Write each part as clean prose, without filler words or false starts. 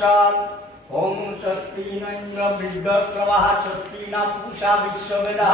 तत्सत् ओम स्वस्ति न इंद्र वृद्धश्रवः स्वस्ति न पूषा विश्ववेदः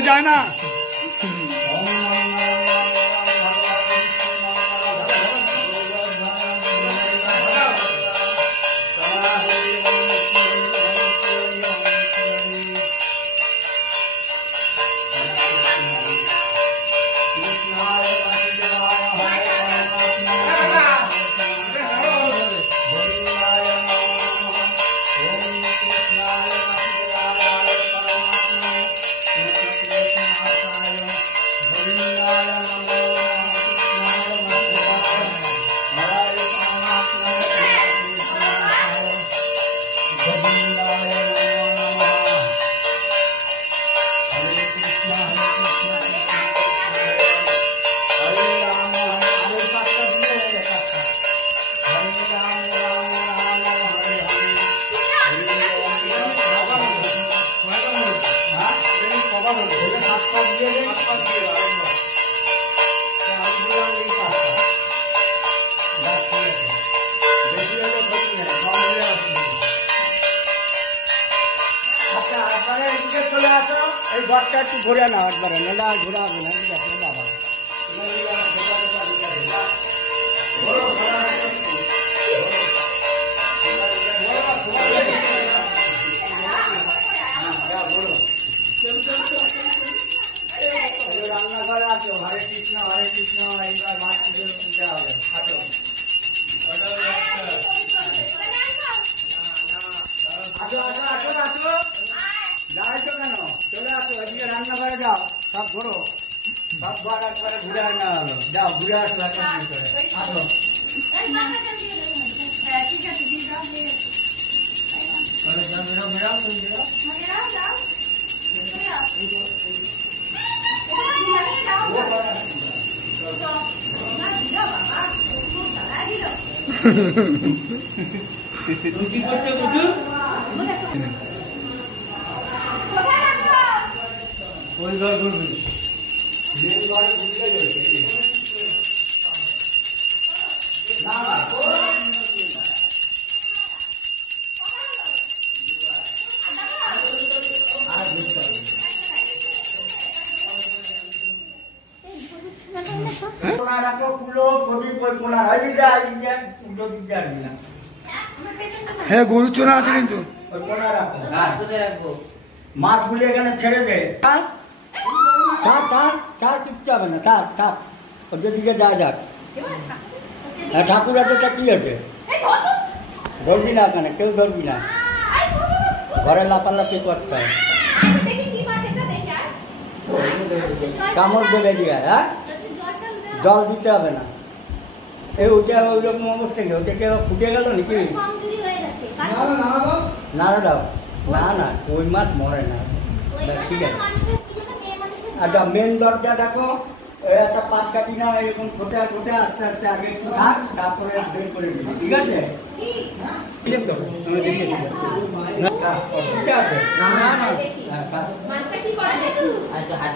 जाए ना घोड़ा ना घोड़ा घोड़ा রান্নাঘরে আছো হরে কৃষ্ণ এইবার ভাত দিতে হবে सब घोड़ो सब बार घुरा ना जाओ घुरा कोई घर घूम मेरे बारे भूल गए ना रखो कुलो कोई कोना है दिया उल्टो दिया ना है গরু চোরা আছে কিন্তু ওই কোনা রাখো রাত কোথায় রাখবো মাছ গুলি এখানে ছেড়ে দে তার কিচ্ছু হবে না তার ওর যেদিকে যা যাক হ্যাঁ ঠাকুর আছে তা কি আছে ধরবি না এখানে কেউ ধরবি না ঘরে লাফালাফি করতে হয় কামড় দেবে দিয়ে হ্যাঁ জল দিতে হবে না এই ওটা ওই রকম অবস্থা নেই ওটা কেউ ফুটে গেল নাকি নাড়া দাও না ওই মাছ মরে না ঠিক আছে আচ্ছা মেন দরজা দেখো একটা পাঁচ কাটি না এরকম খোঁটে আস্তে আস্তে আগে একটু থাক তারপরে বের করে দিবি ঠিক আছে অসুবিধা আছে মাছটা কি করা যায়? আচ্ছা হাত